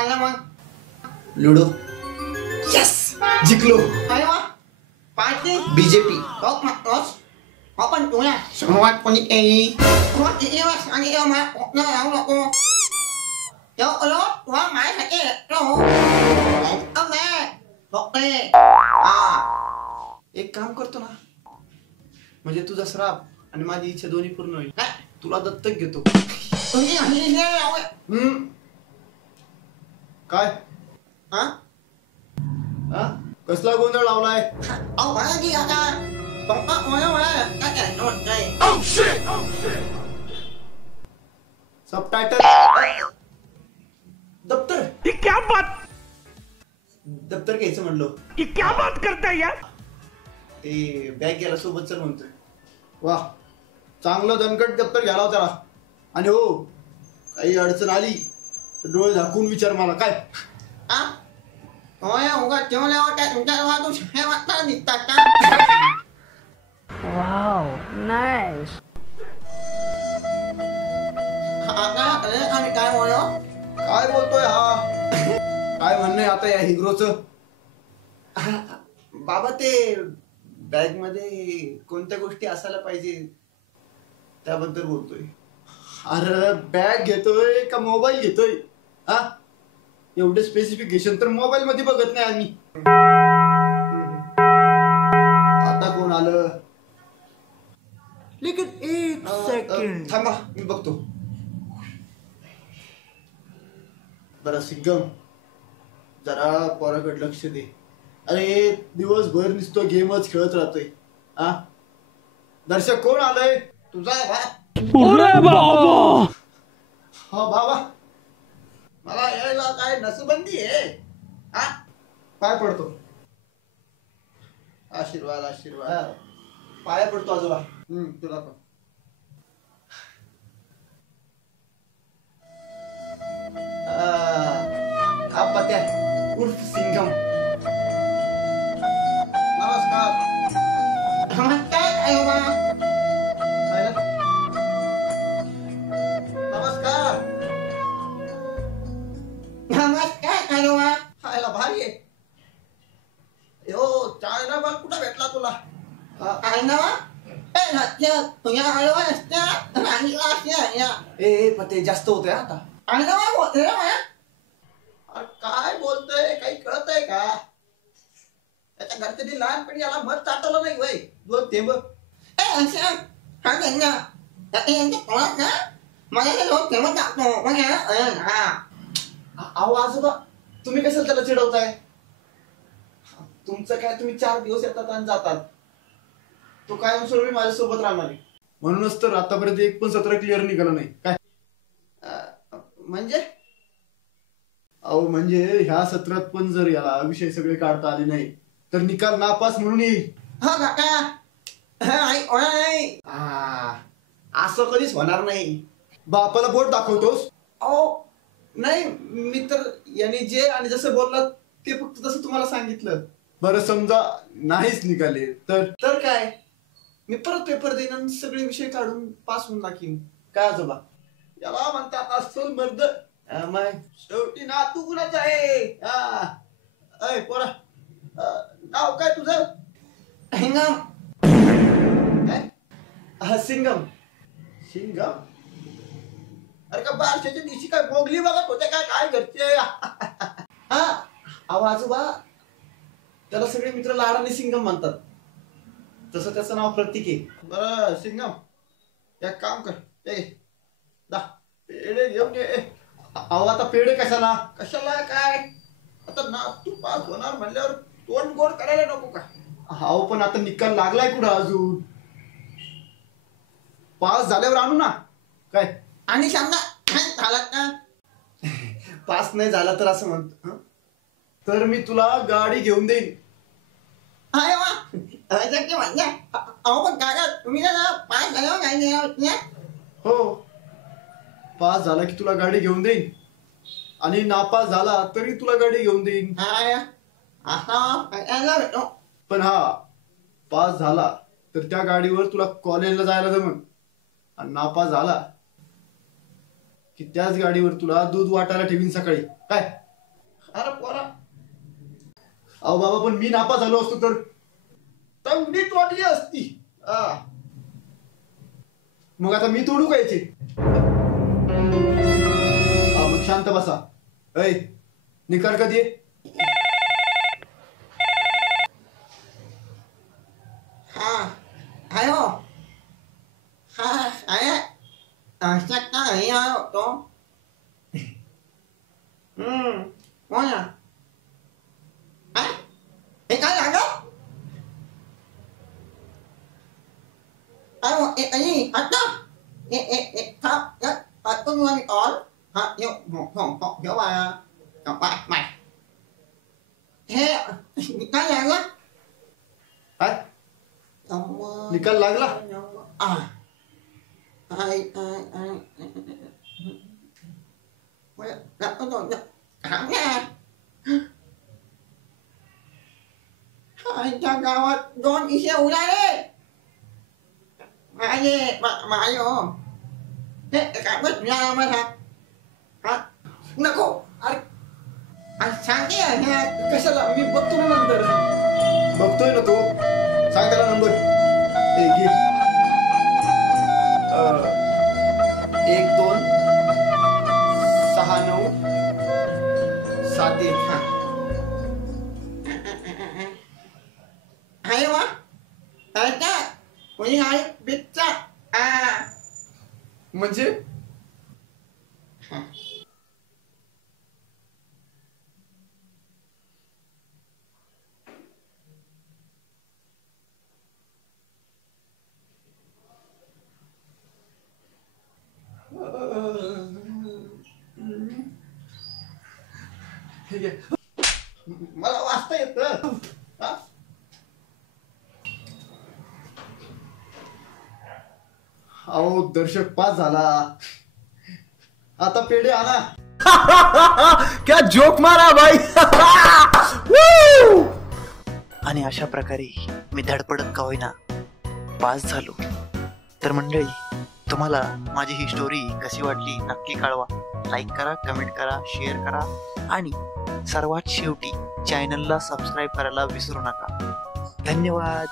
आला मग? Ludo. Yes, जिंकलो. अरे वा, पार्टी. बीजेपी. रोज रोज आपण तुला सुरुवात कोणी केली? रोज दिवस आणि मला राहू नको. रोज तुला माझ्यासाठी येतो. एक काम करतो ना, म्हणजे तुझा श्राप आणि माझी इच्छा दोन्ही पूर्ण होईल. तुला दत्तक घेतो. काय? कसला गोंधळ लावलाय? सबटायटल. दप्तर. ये क्या बात? दप्तर घ्यायचं म्हणलो. ये क्या बात करताय यार? ते बॅग घ्यायला सोबत चल म्हणतोय. वाह, चांगलं दणकट दप्तर घ्यायला होता. आणि हो, काही अडचण आली तर डोळे झाकून विचार मला. काय? Wow, nice. काय बोलतोय हा? काय म्हणणं आता या हिग्रोचं? बाबा, ते बॅग मध्ये कोणत्या गोष्टी असायला पाहिजे त्याबद्दल बोलतोय. अरे बॅग घेतोय का मोबाईल घेतोय? एवढे स्पेसिफिकेशन तर मोबाईल मध्ये बघत नाही आम्ही. आता कोण आलं? लेकिन एक सेकंड. थांबा, मी बघतो. बरं सिंगम, जरा पोराकडे लक्ष दे. अरे दिवसभर नुसतं गेमच खेळत राहतोय. दर्शक कोण आलंय? तुझा बाबा. हा बाबा, मला यायला काय नसबंदी आहे? पाय पडतो. आशीर्वाद आशीर्वाद. पाया पडतो आजोबा. तुला पण. पत्या उर्फ सिंगम. नमस्कार. नमस्कार आयोबा. नमस्कार. नमस्कार आयोबा. खायला भारी आहे. यो चायना बाल कुठं भेटला तुला? पते जास्त होतंय आता. काय बोलतोय? काही कळतंय का? त्याच्या घरच्यांनी लहानपणी याला मध चाटवलं नाही वय. दोन थेंब. अहो आजोबा, तुम्ही कशाला त्याला चिडवताय? तुमचं काय, तुम्ही 4 दिवस येतात आणि जातात. तो कायमस्वरूपी माझ्यासोबत राहणार आहे. म्हणूनच तर आतापर्यंत एक पण सत्र क्लिअर निघालं नाही. काय म्हणजे? अहो म्हणजे ह्या सत्रात पण जर याला विषय सगळे काढता आले नाही तर निकाल नापास म्हणून येईल. असं कधीच होणार नाही. बापाला बोट दाखवतोस? अहो नाही, मी तर याने जे आणि जसं बोलला ते फक्त तसं तुम्हाला सांगितलं. बरं समजा नाहीच निघाले तर काय? मी परत पेपर देईन आणि सगळे विषय काढून पास होऊन टाकीन. काय आजोबा? याला म्हणतात अस्सल मर्द. मग शेवटी ना तू कुणाच आहे? अय पोरा, नाव काय तुझं? हिंगम. काय? सिंगम. सिंगम? अरे का बारशाच्या दिवशी काय मोगली बघत होते काय घरचे? आजोबा, त्याला सगळे मित्र लाडाने सिंगम म्हणतात. तसं त्याचं नाव प्रतीक आहे. बरं सिंगम, एक काम कर, पेढे घेऊन ये. अहो आता पेढे कशाला? काय आता ना तू पास होणार म्हणल्यावर तोंड गोड करायला नको का? अहो पण आता निकाल लागलाय कुठं अजून? पास झाल्यावर आणू ना. काय? आणि सांगा झाला का? पास नाही झाला तर असं म्हणतो तर मी तुला गाडी घेऊन देईन. अरे वा, म्हणजे अहो पण काका तुम्ही पास झाल्यावर काय? हो, पास झाला की तुला गाडी घेऊन देईन आणि नापास झाला तरी तुला गाडी घेऊन देईन. पण पास झाला तर त्या गाडीवर तुला कॉलेजला जायला जमन आणि नापास झाला की त्याच गाडीवर तुला दूध वाटायला ठेवीन सकाळी. काय? अहो बाबा, पण मी नापास झालो असतो तर नीट वाटली असती. मग आता मी तोडू कायचे? मग शांत बसा. ऐ, निकाल कधी आहे? हॅलो. अरे आवश्यकता नाही आलो होतो. हो ना. हे काय झालं? Ini ada aku nuan on yuk nhớ bà mày thế cái gì á? काय निकाल लागला? ai đã có rồi hẳn nha. Ai cho gawat don isiau udah deh. Mãi vô. Thế cả biết ra mà thật. नको. अरे सांगे ह्या कशाला? मी बघतो ना नंतर. बघतोय ना तू. सांग त्याला नंबर. घे. 1 2 6 9 7 1. hay quá. Tại đó Quỷ hay biết chắc. म्हणजे मला वाचता येतं. अहो दर्शक पास झाला. आता पेढे आणा. क्या जोक मारा भाई. आणि अशा प्रकारे मी धडपडत का होईना पास झालो. तर मंडळी, तुम्हाला माझी ही स्टोरी कशी वाटली नक्की कळवा. लाईक करा, कमेंट करा, शेअर करा आणि सर्वात शेवटी चॅनलला सबस्क्राईब करायला विसरू नका. धन्यवाद.